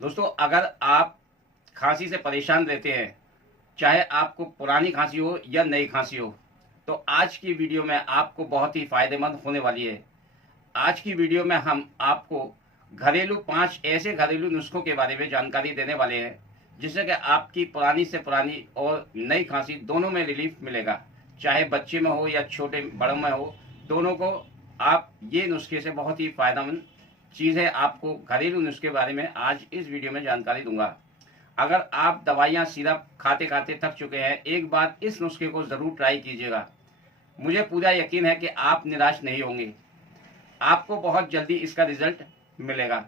दोस्तों, अगर आप खांसी से परेशान रहते हैं, चाहे आपको पुरानी खांसी हो या नई खांसी हो, तो आज की वीडियो में आपको बहुत ही फायदेमंद होने वाली है। आज की वीडियो में हम आपको घरेलू 5 ऐसे घरेलू नुस्खों के बारे में जानकारी देने वाले हैं, जिससे कि आपकी पुरानी से पुरानी और नई खांसी दोनों में रिलीफ मिलेगा। चाहे बच्चे में हो या छोटे बड़ों में हो, दोनों को आप ये नुस्खे से बहुत ही फायदेमंद चीज़ है। आपको घरेलू नुस्खे के बारे में आज इस वीडियो में जानकारी दूंगा। अगर आप दवाइयाँ सिरप खाते खाते थक चुके हैं, एक बार इस नुस्खे को ज़रूर ट्राई कीजिएगा। मुझे पूरा यकीन है कि आप निराश नहीं होंगे। आपको बहुत जल्दी इसका रिजल्ट मिलेगा।